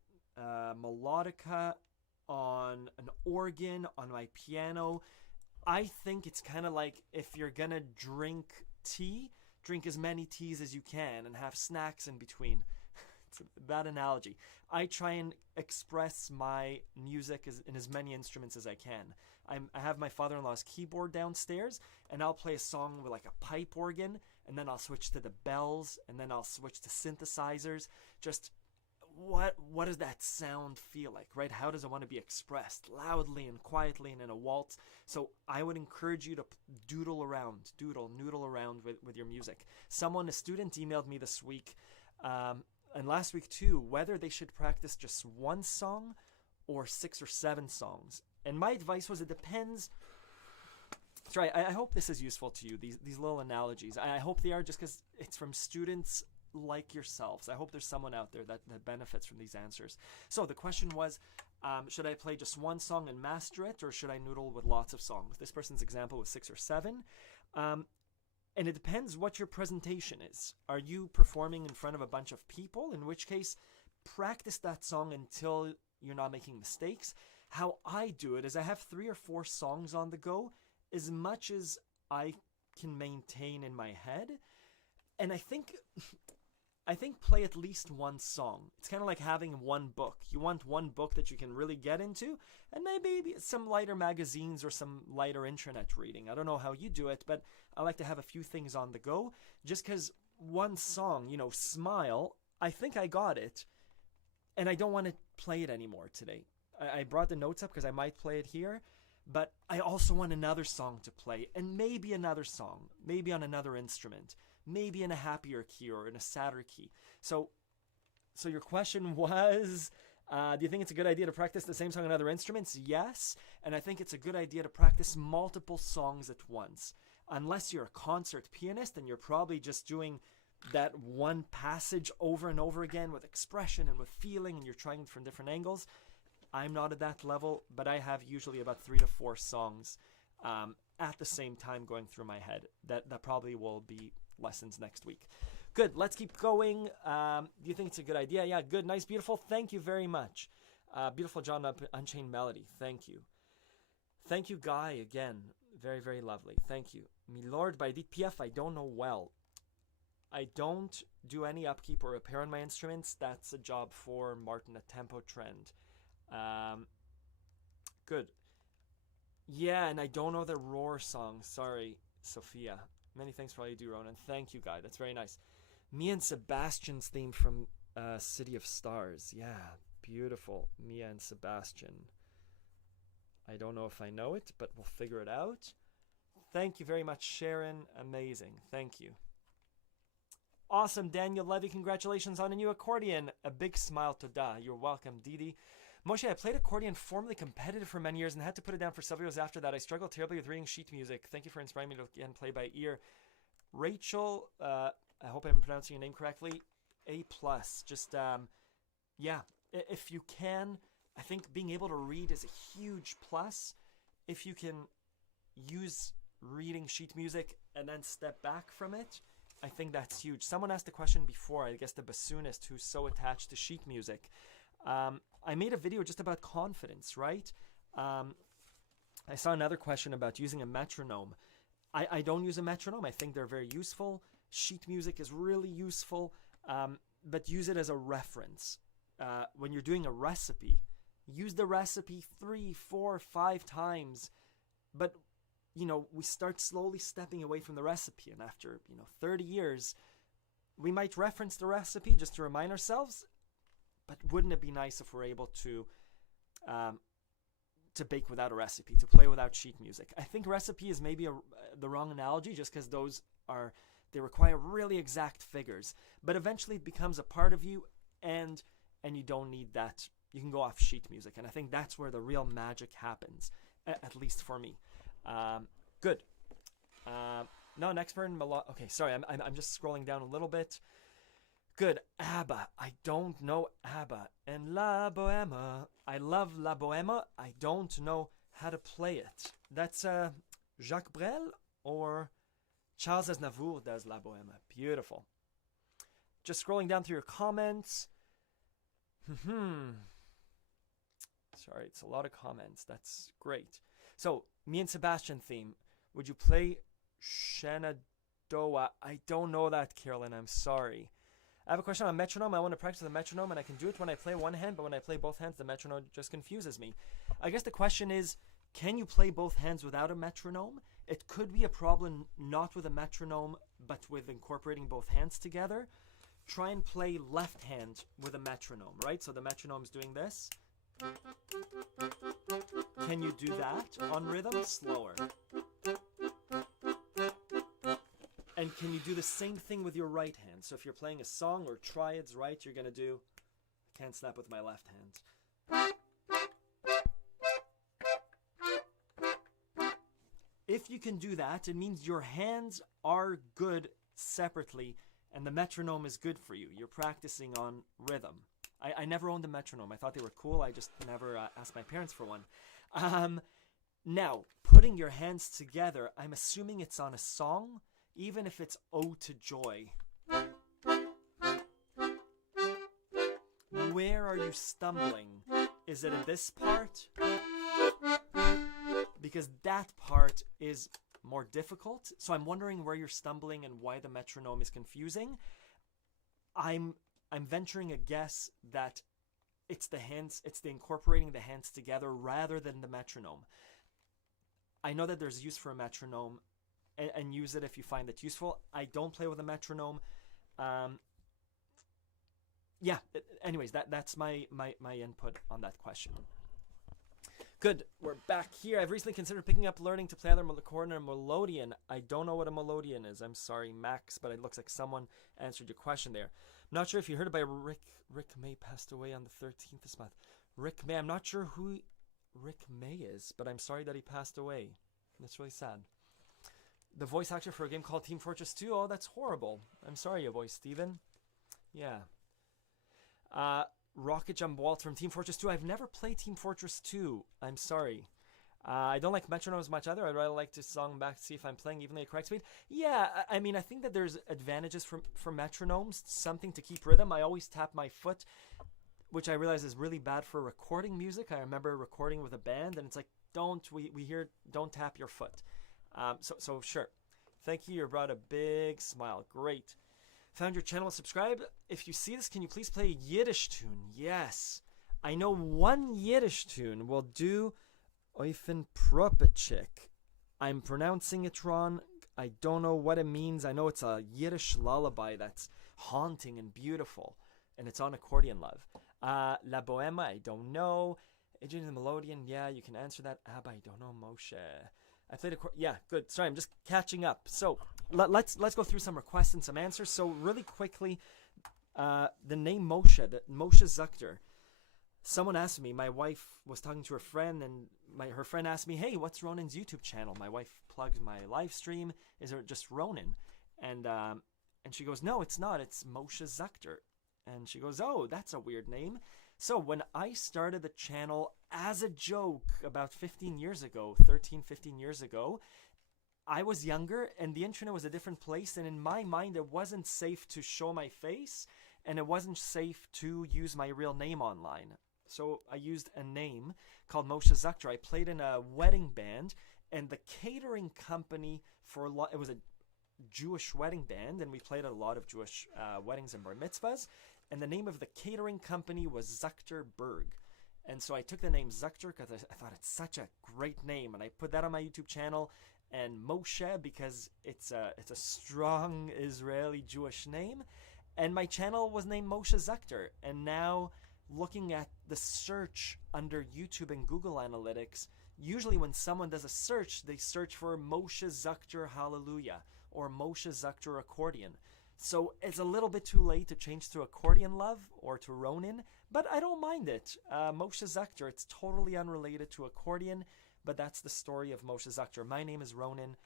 melodica, on an organ, on my piano. I think it's kind of like if you're gonna drink tea, drink as many teas as you can and have snacks in between. It's a bad analogy. I try and express my music in as many instruments as I can. I have my father-in-law's keyboard downstairs, and I'll play a song with like a pipe organ, and then I'll switch to the bells, and then I'll switch to synthesizers. Just what does that sound feel like, right? How does it want to be expressed? Loudly and quietly and in a waltz. So I would encourage you to noodle around with your music. A student emailed me this week, and last week too, whether they should practice just one song or 6 or 7 songs. And my advice was, it depends. Sorry, I hope this is useful to you, these little analogies. I hope they are, just because it's from students like yourselves. I hope there's someone out there that benefits from these answers. So the question was, should I play just one song and master it, or should I noodle with lots of songs? This person's example was 6 or 7. And it depends what your presentation is. Are you performing in front of a bunch of people? In which case, practice that song until you're not making mistakes. How I do it is I have 3 or 4 songs on the go, as much as I can maintain in my head. And I think play at least one song. It's kind of like having one book. You want one book that you can really get into, and maybe some lighter magazines or some lighter intranet reading. I don't know how you do it, but I like to have a few things on the go, just because one song, Smile, I think I got it, and I don't want to play it anymore today. I brought the notes up because I might play it here, but I also want another song to play, and maybe another song, maybe on another instrument, maybe in a happier key or in a sadder key. So your question was, do you think it's a good idea to practice the same song on other instruments? Yes, and I think it's a good idea to practice multiple songs at once. Unless you're a concert pianist and you're probably just doing that one passage over and over again with expression and with feeling, and you're trying from different angles. I'm not at that level, but I have usually about 3 to 4 songs at the same time going through my head. That probably will be lessons next week. Good, let's keep going. Do you think it's a good idea? Yeah, good, nice, beautiful. Thank you very much. Beautiful John Unchained Melody. Thank you. Thank you, Guy, again. Very, very lovely. Thank you. Me Lord, by Edith Piaf, I don't know well. I don't do any upkeep or repair on my instruments. That's a job for Martin, a tempo trend. Good. Yeah, and I don't know the Roar song. Sorry, Sophia. Many thanks for all you do, Ronan. Thank you, Guy. That's very nice. Mia and Sebastian's theme from City of Stars. Yeah, beautiful. Mia and Sebastian. I don't know if I know it, but we'll figure it out. Thank you very much, Sharon. Amazing. Thank you. Awesome, Daniel Levy. Congratulations on a new accordion. A big smile to Da. You're welcome, Didi. Moshe, I played accordion formally competitive for many years and had to put it down for several years after that. I struggled terribly with reading sheet music. Thank you for inspiring me to again play by ear. Rachel, I hope I'm pronouncing your name correctly. A+. Just, yeah, if you can, I think being able to read is a huge plus. If you can use reading sheet music and then step back from it, I think that's huge. Someone asked a question before, I guess the bassoonist who's so attached to sheet music. I made a video just about confidence, right? I saw another question about using a metronome. I don't use a metronome. I think they're very useful. Sheet music is really useful, but use it as a reference. When you're doing a recipe, use the recipe 3, 4, 5 times, but we start slowly stepping away from the recipe, and after 30 years, we might reference the recipe just to remind ourselves, but wouldn't it be nice if we're able to bake without a recipe, to play without sheet music? I think recipe is maybe the wrong analogy, just because they require really exact figures. But eventually it becomes a part of you, and you don't need that. You can go off sheet music, and I think that's where the real magic happens, at least for me. Good. No, next person. Okay, sorry, I'm just scrolling down a little bit. Good. ABBA. I don't know ABBA. And La Bohème. I love La Bohème. I don't know how to play it. That's Jacques Brel or Charles Aznavour does La Bohème. Beautiful. Just scrolling down through your comments. Sorry, it's a lot of comments. That's great. So, me and Sebastian theme. Would you play Shenandoah? I don't know that, Carolyn. I'm sorry. I have a question on metronome. I want to practice the metronome, and I can do it when I play one hand, but when I play both hands, the metronome just confuses me. I guess the question is, can you play both hands without a metronome? It could be a problem not with a metronome, but with incorporating both hands together. Try and play left hand with a metronome, right? So the metronome's doing this. Can you do that on rhythm? Slower. And can you do the same thing with your right hand? So if you're playing a song or triads, right, you're going to do, I can't snap with my left hand. If you can do that, it means your hands are good separately and the metronome is good for you. You're practicing on rhythm. I never owned a metronome. I thought they were cool. I just never asked my parents for one. Now, putting your hands together, I'm assuming it's on a song. Even if it's Ode to Joy. Where are you stumbling? Is it in this part? Because that part is more difficult. So I'm wondering where you're stumbling and why the metronome is confusing. I'm venturing a guess that it's the hands, it's the incorporating the hands together rather than the metronome. I know that there's use for a metronome, and use it if you find it useful. I don't play with a metronome. Yeah, anyways, that's my input on that question. Good, we're back here. I've recently considered picking up learning to play either a accordion or melodeon. I don't know what a melodeon is. I'm sorry, Max, but it looks like someone answered your question there. I'm not sure if you heard about Rick May passed away on the 13th this month. Rick May, I'm not sure who Rick May is, but I'm sorry that he passed away. That's really sad. The voice actor for a game called Team Fortress 2. Oh, that's horrible. I'm sorry, your voice, Steven. Yeah. Rocket Jump Walt from Team Fortress 2. I've never played Team Fortress 2. I'm sorry. I don't like metronomes much either. I'd rather like to song back to see if I'm playing evenly at correct speed. Yeah, I mean, I think that there's advantages for metronomes. Something to keep rhythm. I always tap my foot, which I realize is really bad for recording music. I remember recording with a band, and it's like, don't tap your foot. So sure. Thank you. You brought a big smile. Great. Found your channel and subscribe. If you see this, can you please play a Yiddish tune? Yes. I know one Yiddish tune. We'll do Eufen Propechik. I'm pronouncing it wrong. I don't know what it means. I know it's a Yiddish lullaby that's haunting and beautiful. And it's on accordion, love. La Bohème, I don't know. Unchained Melody, yeah, you can answer that. ABBA, I don't know. Moshe. I played yeah, good. Sorry, I'm just catching up. So let's go through some requests and some answers. So really quickly, the name Moshe, Moshe Zuchter. Someone asked me. My wife was talking to her friend, and her friend asked me, "Hey, what's Ronan's YouTube channel?" My wife plugged my live stream. Is it just Ronan? And she goes, "No, it's not. It's Moshe Zuchter." And she goes, "Oh, that's a weird name." So when I started the channel as a joke about 15 years ago, I was younger and the internet was a different place. And in my mind, it wasn't safe to show my face and it wasn't safe to use my real name online. So I used a name called Moshe Zuchter. I played in a wedding band, and the catering company it was a Jewish wedding band, and we played at a lot of Jewish weddings and bar mitzvahs. And the name of the catering company was Zuchter Berg. And so I took the name Zuchter because I thought it's such a great name. And I put that on my YouTube channel. And Moshe, because it's a strong Israeli Jewish name. And my channel was named Moshe Zuchter. And now looking at the search under YouTube and Google Analytics, usually when someone does a search, they search for Moshe Zuchter Hallelujah or Moshe Zuchter Accordion. So it's a little bit too late to change to Accordion Love or to Ronin, but I don't mind it. Moshe Zuchter, it's totally unrelated to accordion, but that's the story of Moshe Zuchter. My name is Ronin.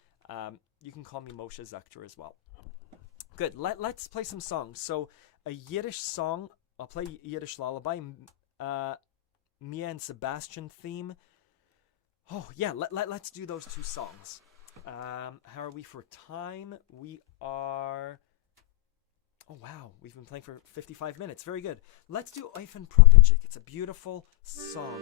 You can call me Moshe Zuchter as well. Good. Let's play some songs. So a Yiddish song, I'll play Yiddish lullaby, Mia and Sebastian theme. Oh, yeah, let's do those two songs. How are we for time? We are... Oh, wow, we've been playing for 55 minutes. Very good. Let's do Eufen Propachik. It's a beautiful song.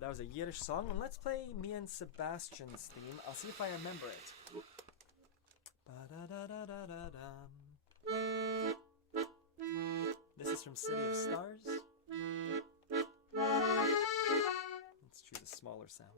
That was a Yiddish song, and let's play me and Sebastian's theme. I'll see if I remember it. This is from City of Stars. Let's choose a smaller sound.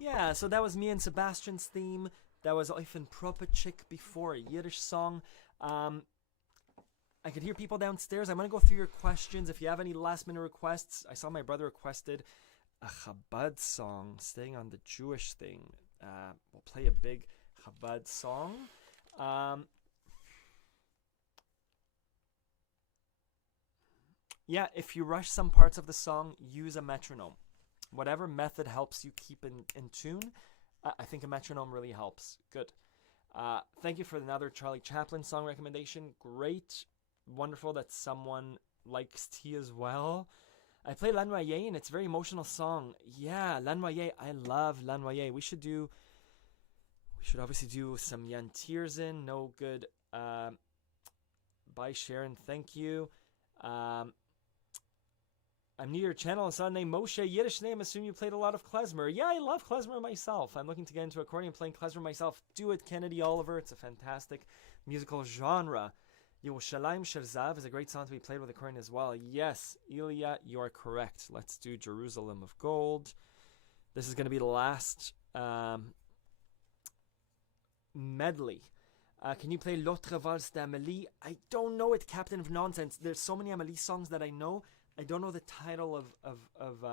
Yeah, so that was me and Sebastian's theme. That was Eufen Propachik before, a Yiddish song. I could hear people downstairs. I'm going to go through your questions. If you have any last-minute requests, I saw my brother requested a Chabad song, staying on the Jewish thing. We'll play a big Chabad song. Yeah, if you rush some parts of the song, use a metronome. Whatever method helps you keep in tune, I think a metronome really helps. Good. Thank you for another Charlie Chaplin song recommendation. Great. Wonderful that someone likes tea as well. I play La Noyer, and it's a very emotional song. Yeah, La Noyer. I love La Noyer. We should obviously do some Jan Tiersen. No good. Bye, Sharon. Thank you. I'm new to your channel and saw the name Moshe, Yiddish name. Assume you played a lot of klezmer. Yeah, I love klezmer myself. I'm looking to get into accordion playing klezmer myself. Do it, Kennedy Oliver. It's a fantastic musical genre. Yerushalayim Shel Zav is a great song to be played with accordion as well. Yes, Ilya, you're correct. Let's do Jerusalem of Gold. This is going to be the last medley. Can you play L'autre valse d'Amélie? I don't know it, Captain of Nonsense. There's so many Amélie songs that I know. I don't know the title of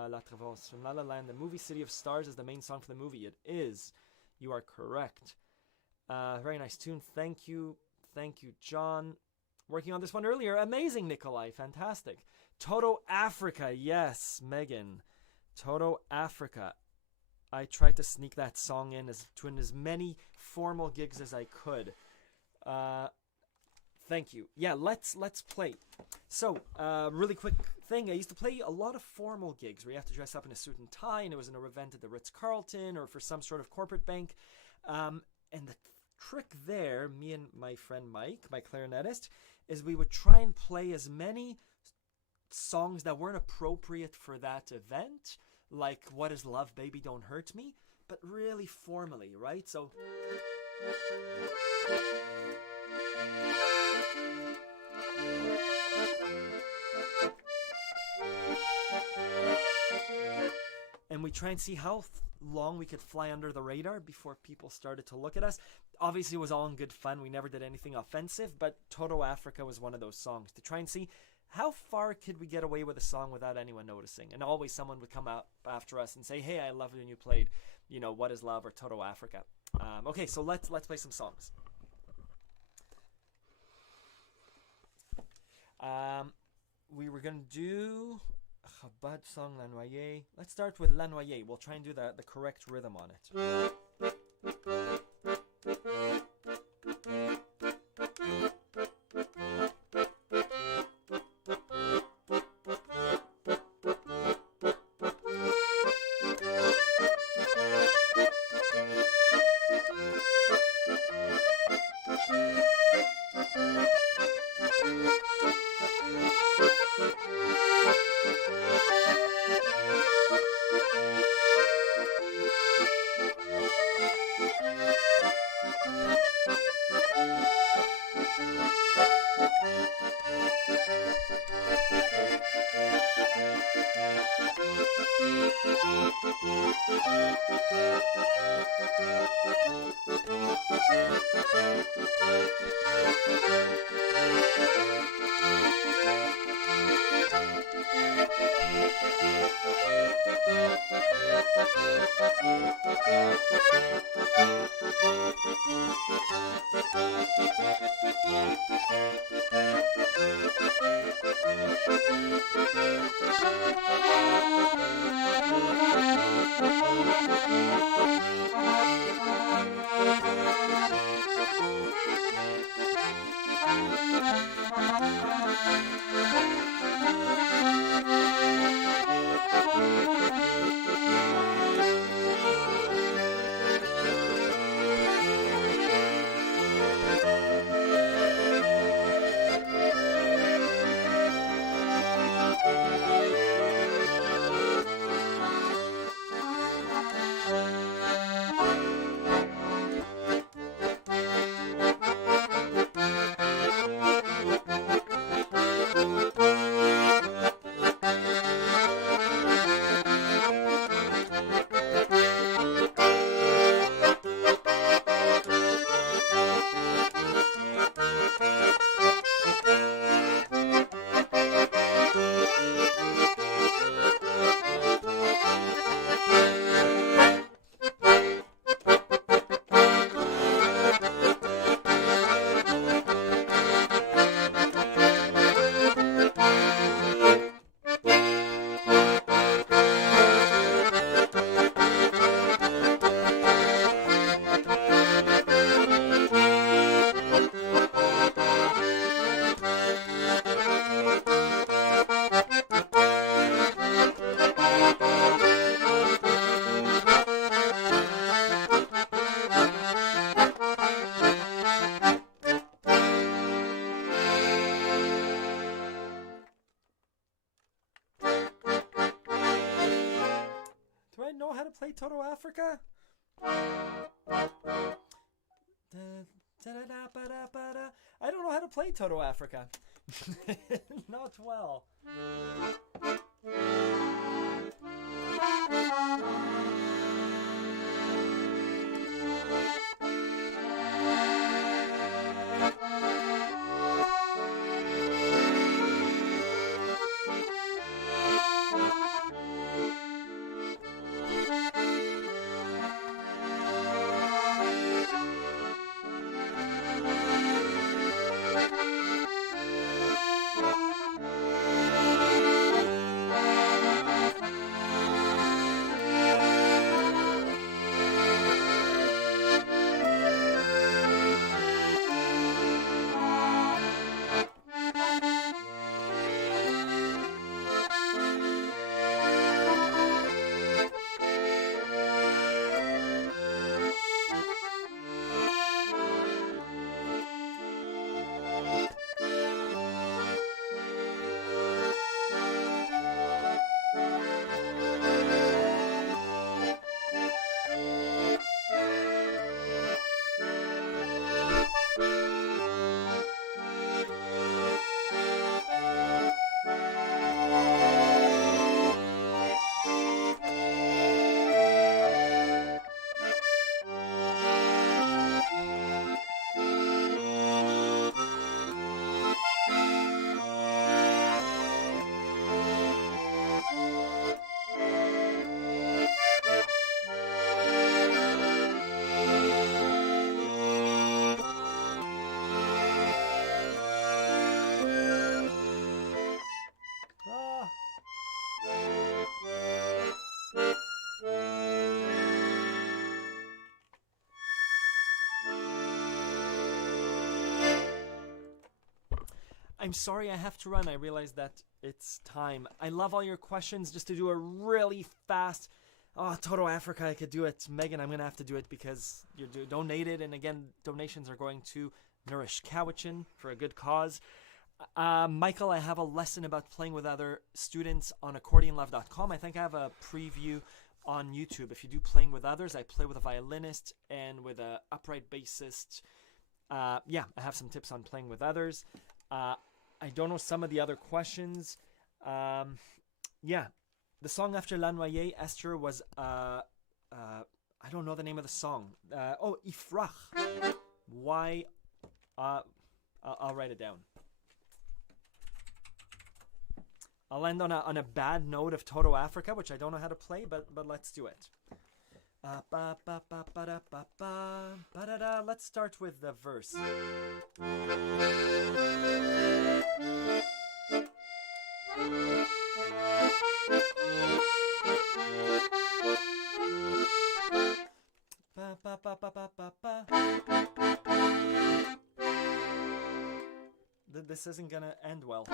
L'autre valse. From La La Land, the movie City of Stars is the main song for the movie. It is. You are correct. Very nice tune. Thank you. Thank you, John. Working on this one earlier. Amazing, Nikolai. Fantastic. Toto Africa. Yes, Megan. Toto Africa. I tried to sneak that song in as many formal gigs as I could. Thank you. Yeah, let's play. So, really quick thing. I used to play a lot of formal gigs where you have to dress up in a suit and tie, and it was in an event at the Ritz-Carlton or for some sort of corporate bank. And the trick there, me and my friend Mike, my clarinetist, is we would try and play as many songs that weren't appropriate for that event, like What Is Love, Baby Don't Hurt Me, but really formally, right? So... And we try and see how long we could fly under the radar before people started to look at us. Obviously, it was all in good fun. We never did anything offensive, but Toto Africa was one of those songs to try and see how far could we get away with a song without anyone noticing. And always someone would come out after us and say, hey, I love it when you played, What Is Love or Toto Africa. Okay, so let's play some songs. We were going to do Chabad song La Noyer. Let's start with La Noyer. We'll try and do the correct rhythm on it. play Toto Africa? I don't know how to play Toto Africa. Not well. I'm sorry I have to run. I realize that it's time. I love all your questions. Just to do a really fast... Toto Africa, I could do it. Megan, I'm going to have to do it because you donated. And again, donations are going to Nourish Cowichan for a good cause. Michael, I have a lesson about playing with other students on accordionlove.com. I think I have a preview on YouTube. If you do playing with others, I play with a violinist and with an upright bassist. I have some tips on playing with others. I don't know some of the other questions. The song after La Noyée, Esther, was, I don't know the name of the song. Ifrach. Why? I'll write it down. I'll end on a bad note of Toto Africa, which I don't know how to play, but let's do it. Let's start with the verse. This isn't gonna end well.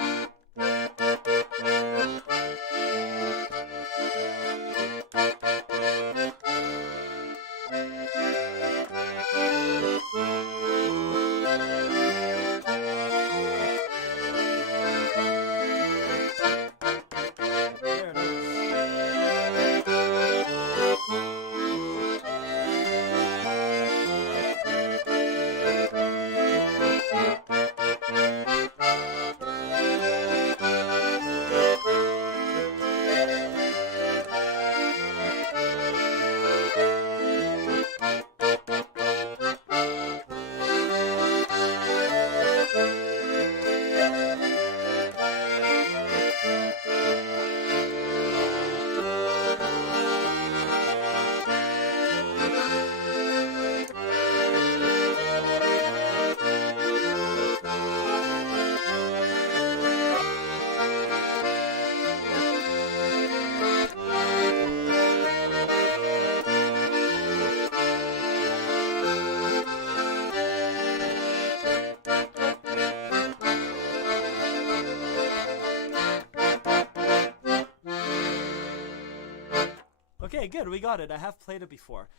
Okay, good. We got it. I have played it before.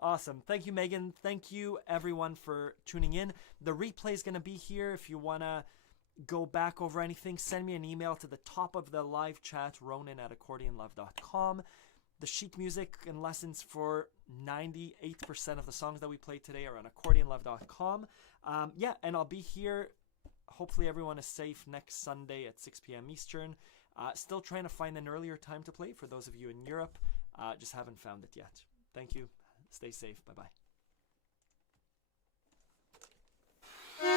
Awesome. Thank you, Megan. Thank you, everyone, for tuning in. The replay is going to be here. If you want to go back over anything, send me an email to the top of the live chat, ronan@accordionlove.com. The sheet music and lessons for 98% of the songs that we played today are on accordionlove.com. And I'll be here. Hopefully everyone is safe next Sunday at 6 p.m. Eastern. Still trying to find an earlier time to play for those of you in Europe. Just haven't found it yet. Thank you. Stay safe. Bye-bye.